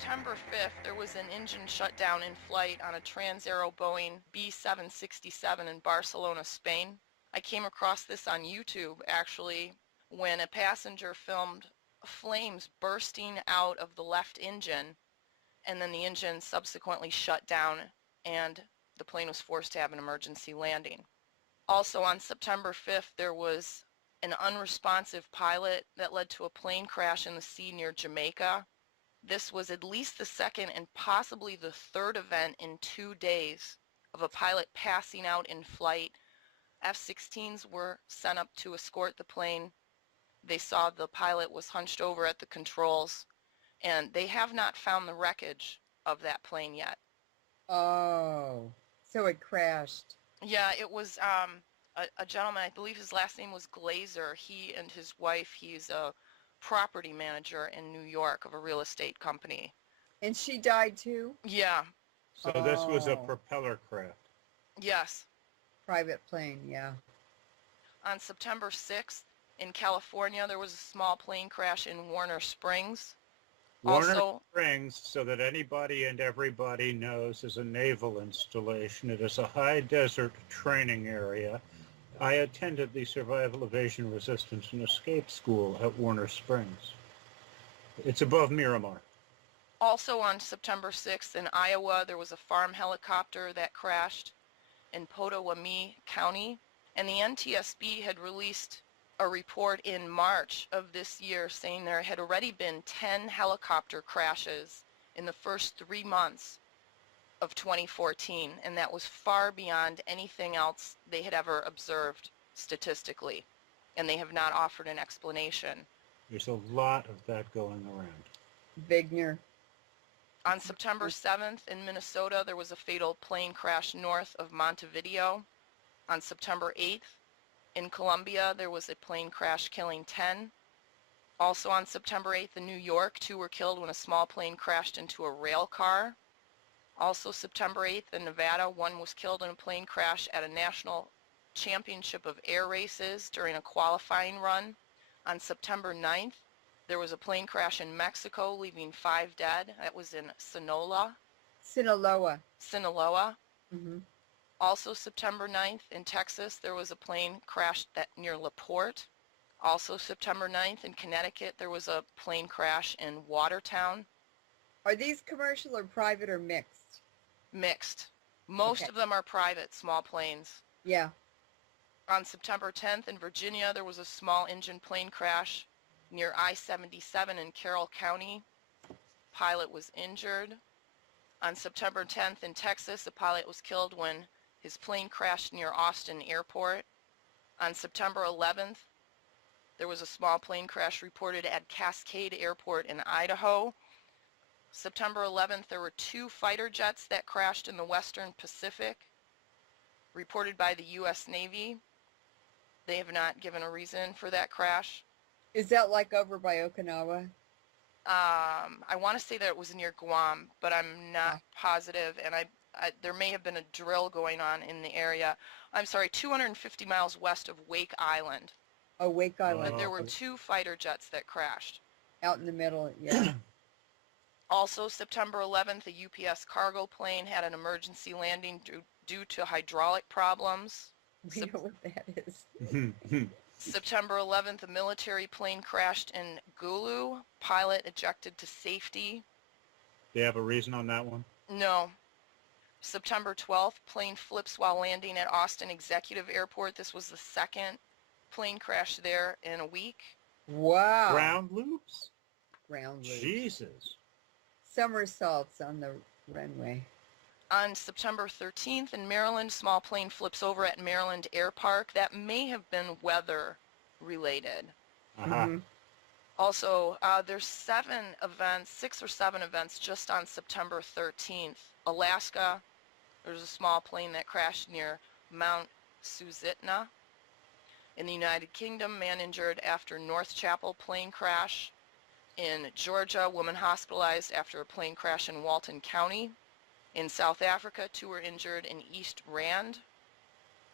September 5th, there was an engine shutdown in flight on a Trans-Aero Boeing B767 in Barcelona, Spain. I came across this on YouTube, actually, when a passenger filmed flames bursting out of the left engine, and then the engine subsequently shut down, and the plane was forced to have an emergency landing. Also on September 5th, there was an unresponsive pilot that led to a plane crash in the sea near Jamaica. This was at least the second and possibly the third event in 2 days of a pilot passing out in flight. F-16s were sent up to escort the plane. They saw the pilot was hunched over at the controls, and they have not found the wreckage of that plane yet. Oh, so it crashed. Yeah, it was a gentleman, I believe his last name was Glazer. He and his wife, he's a property manager in New York of a real estate company. And she died too? Yeah. So this was a propeller craft. Yes. Private plane, yeah. On September 6th, in California, there was a small plane crash in Warner Springs. Warner Springs, so that anybody and everybody knows, is a naval installation. It is a high desert training area. I attended the Survival, Evasion, Resistance, and Escape School at Warner Springs. It's above Miramar. Also on September 6th in Iowa, there was a farm helicopter that crashed in Pottawatomie County, and the NTSB had released a report in March of this year saying there had already been 10 helicopter crashes in the first 3 months of 2014, and that was far beyond anything else they had ever observed statistically, and they have not offered an explanation. There's a lot of that going around. Wigner. On September 7th in Minnesota, there was a fatal plane crash north of Montevideo. On September 8th, in Colombia, there was a plane crash killing 10. Also on September 8th in New York, 2 were killed when a small plane crashed into a rail car. Also September 8th in Nevada, 1 was killed in a plane crash at a national championship of air races during a qualifying run. On September 9th, there was a plane crash in Mexico, leaving 5 dead. That was in Sinaloa. Sinaloa. Mm-hmm. Also September 9th in Texas, there was a plane crash near LaPorte. Also September 9th in Connecticut, there was a plane crash in Watertown. Are these commercial or private or mixed? Mixed. Most of them are private, small planes. Yeah. On September 10th in Virginia, there was a small engine plane crash near I-77 in Carroll County. Pilot was injured. On September 10th in Texas, a pilot was killed when his plane crashed near Austin Airport. On September 11th, there was a small plane crash reported at Cascade Airport in Idaho. September 11th, there were 2 fighter jets that crashed in the Western Pacific, reported by the U.S. Navy. They have not given a reason for that crash. Is that like over by Okinawa? I want to say that it was near Guam, but I'm not positive, and there may have been a drill going on in the area. I'm sorry, 250 miles west of Wake Island. Oh, Wake Island. But there were 2 fighter jets that crashed. Out in the middle, yeah. Also, September 11th, a UPS cargo plane had an emergency landing due to hydraulic problems. We know what that is. September 11th, a military plane crashed in Gulu. Pilot ejected to safety. Do you have a reason on that one? No. September 12th, plane flips while landing at Austin Executive Airport. This was the second plane crash there in a week. Wow. Ground loops? Ground loops. Jesus. Somersaults on the runway. On September 13th in Maryland, small plane flips over at Maryland Air Park. That may have been weather related. Uh-huh. Also, there's 6 or 7 events just on September 13th. Alaska, there's a small plane that crashed near Mount Susitna. In the United Kingdom, man injured after North Chapel plane crash. In Georgia, woman hospitalized after a plane crash in Walton County. In South Africa, 2 were injured in East Rand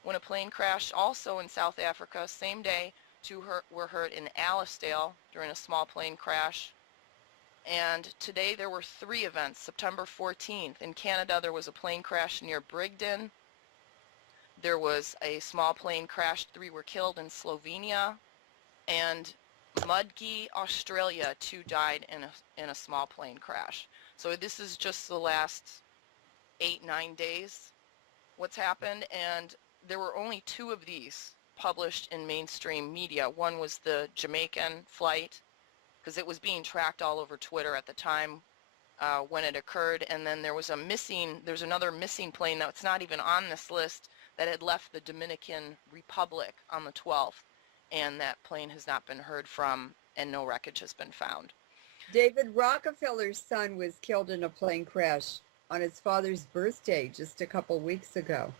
when a plane crashed. Also in South Africa, same day, 2 were hurt in Alisdale during a small plane crash. And today there were 3 events. September 14th, in Canada, there was a plane crash near Brigden. There was a small plane crash, 3 were killed in Slovenia. And Mudgee, Australia, 2 died in a small plane crash. So this is just the last 8-9 days what's happened, and there were only 2 of these published in mainstream media. One was the Jamaican flight, because it was being tracked all over Twitter at the time when it occurred, and then there's another missing plane that's not even on this list that had left the Dominican Republic on the 12th, and that plane has not been heard from, and no wreckage has been found. David Rockefeller's son was killed in a plane crash on his father's birthday just a couple weeks ago.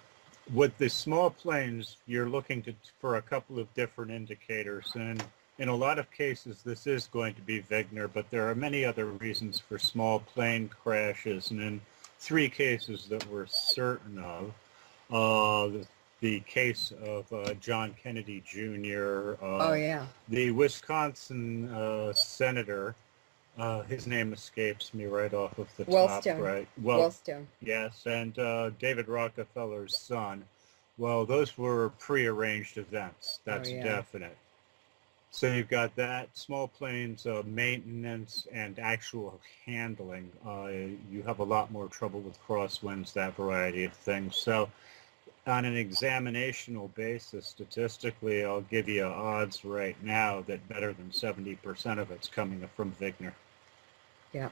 With the small planes, you're looking for a couple of different indicators, and in a lot of cases this is going to be Wigner, but there are many other reasons for small plane crashes, and in 3 cases that we're certain of, the case of John Kennedy Jr., the Wisconsin senator, his name escapes me right off of the top, right? Wellstone. Yes, and David Rockefeller's son. Well, those were prearranged events. That's definite. So you've got that, small planes, maintenance, and actual handling. You have a lot more trouble with crosswinds, that variety of things. So on an examinational basis, statistically, I'll give you odds right now that better than 70% of it's coming from Wigner. Yeah.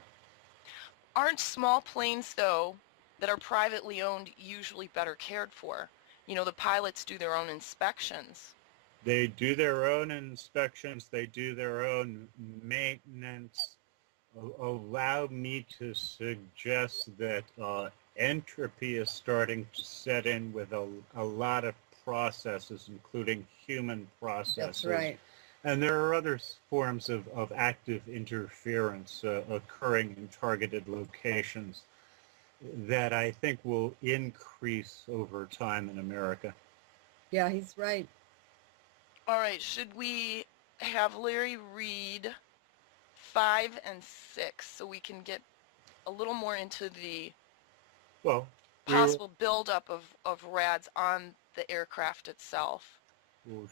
Aren't small planes, though, that are privately owned usually better cared for? You know, the pilots do their own inspections. They do their own inspections. They do their own maintenance. Allow me to suggest that entropy is starting to set in with a lot of processes, including human processes. That's right. And there are other forms of active interference occurring in targeted locations that I think will increase over time in America. Yeah, he's right. All right, should we have Larry read 5 and 6 so we can get a little more into the possible buildup of RADs on the aircraft itself? Well,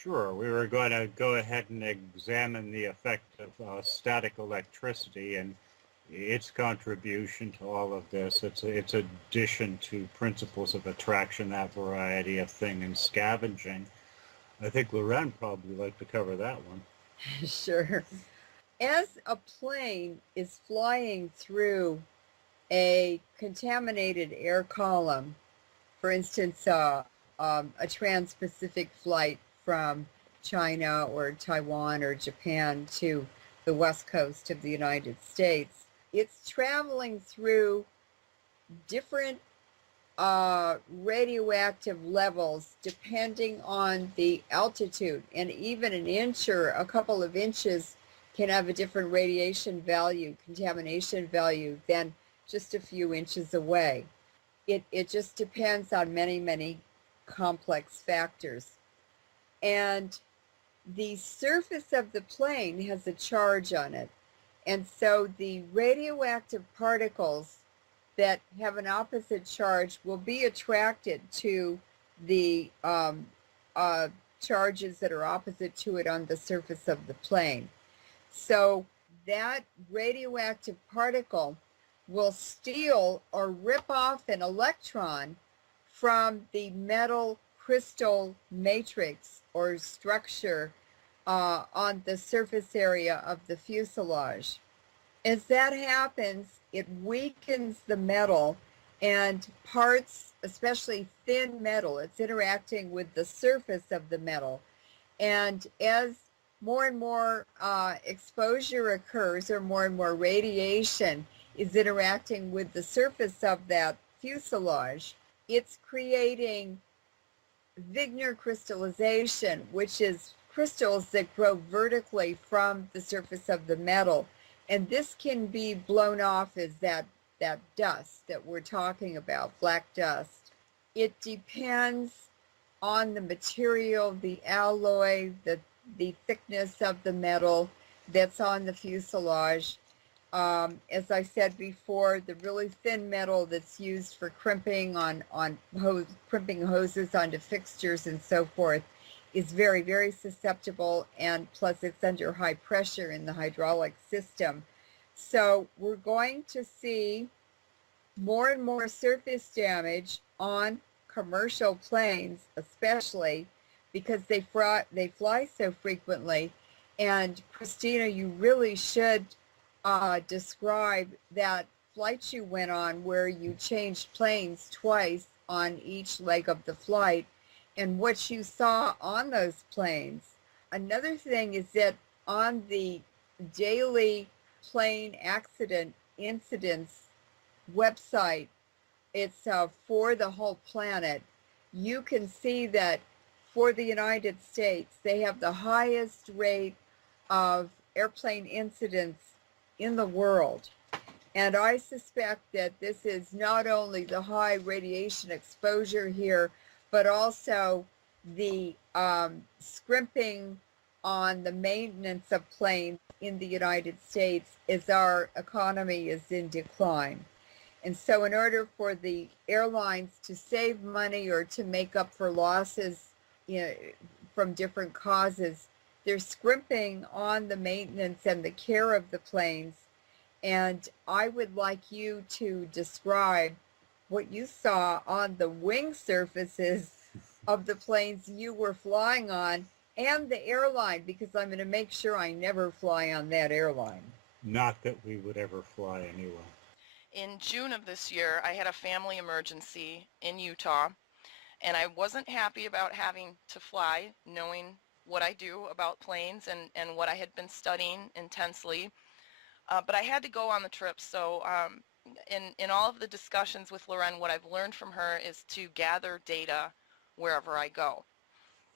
sure. We were going to go ahead and examine the effect of static electricity and its contribution to all of this. It's addition to principles of attraction, that variety of thing, and scavenging. I think Leuren probably like to cover that one. Sure. As a plane is flying through a contaminated air column, for instance, a trans-Pacific flight from China or Taiwan or Japan to the west coast of the United States, it's traveling through different radioactive levels depending on the altitude, and even an inch or a couple of inches can have a different radiation value, contamination value, than just a few inches away. It just depends on many, many complex factors. And the surface of the plane has a charge on it. And so the radioactive particles that have an opposite charge will be attracted to the charges that are opposite to it on the surface of the plane. So that radioactive particle will steal or rip off an electron from the metal crystal matrix or structure on the surface area of the fuselage. As that happens, it weakens the metal, and parts, especially thin metal, it's interacting with the surface of the metal. And as more and more exposure occurs, or more and more radiation is interacting with the surface of that fuselage, it's creating Wigner crystallization, which is crystals that grow vertically from the surface of the metal. And this can be blown off as that dust that we're talking about, black dust. It depends on the material, the alloy, the thickness of the metal that's on the fuselage. As I said before, the really thin metal that's used for crimping crimping hoses onto fixtures and so forth is very, very susceptible, and plus it's under high pressure in the hydraulic system. So we're going to see more and more surface damage on commercial planes, especially because they fly so frequently. And Christina, you really should describe that flight you went on where you changed planes twice on each leg of the flight and what you saw on those planes. Another thing is that on the daily plane accident incidents website, it's for the whole planet, you can see that for the United States, they have the highest rate of airplane incidents in the world. And I suspect that this is not only the high radiation exposure here, but also the scrimping on the maintenance of planes in the United States as our economy is in decline. And so in order for the airlines to save money or to make up for losses from different causes, they're scrimping on the maintenance and the care of the planes. And I would like you to describe what you saw on the wing surfaces of the planes you were flying on and the airline, because I'm going to make sure I never fly on that airline. Not that we would ever fly anyway. In June of this year, I had a family emergency in Utah, and I wasn't happy about having to fly, knowing what I do about planes and what I had been studying intensely. But I had to go on the trip. So in all of the discussions with Leuren, what I've learned from her is to gather data wherever I go.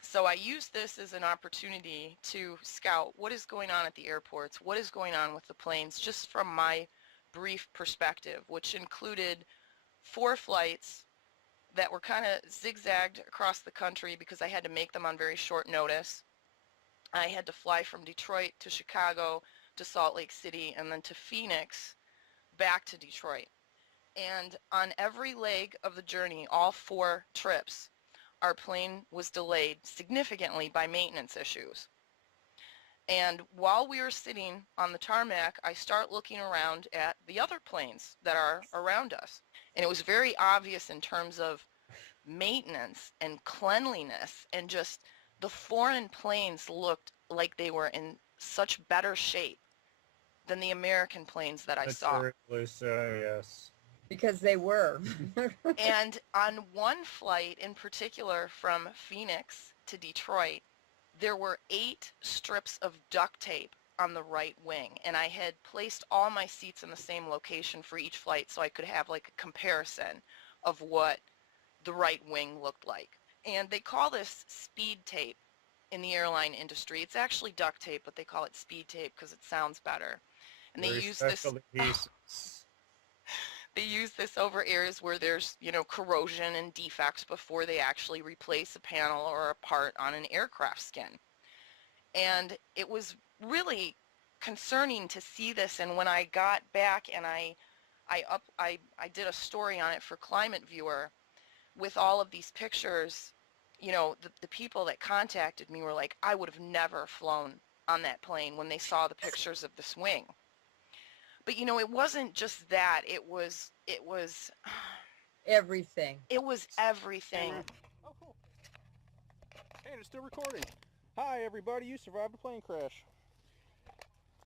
So I use this as an opportunity to scout what is going on at the airports, what is going on with the planes, just from my brief perspective, which included 4 flights that were kind of zigzagged across the country because I had to make them on very short notice. I had to fly from Detroit to Chicago to Salt Lake City and then to Phoenix back to Detroit. And on every leg of the journey, all 4 trips, our plane was delayed significantly by maintenance issues. And while we were sitting on the tarmac, I start looking around at the other planes that are around us. And it was very obvious in terms of maintenance and cleanliness, and just the foreign planes looked like they were in such better shape than the American planes that I saw. Yes. Because they were. And on one flight in particular from Phoenix to Detroit, there were 8 strips of duct tape on the right wing, and I had placed all my seats in the same location for each flight so I could have like a comparison of what the right wing looked like. And they call this speed tape in the airline industry. It's actually duct tape, but they call it speed tape because it sounds better. And they use this they use this over areas where there's, corrosion and defects before they actually replace a panel or a part on an aircraft skin. And it was really concerning to see this. And when I got back and I did a story on it for Climate Viewer with all of these pictures, the people that contacted me were like, I would have never flown on that plane when they saw the pictures of this wing. But it wasn't just that. It was everything. It was everything. Oh, cool. And it's still recording. Hi, everybody. You survived a plane crash.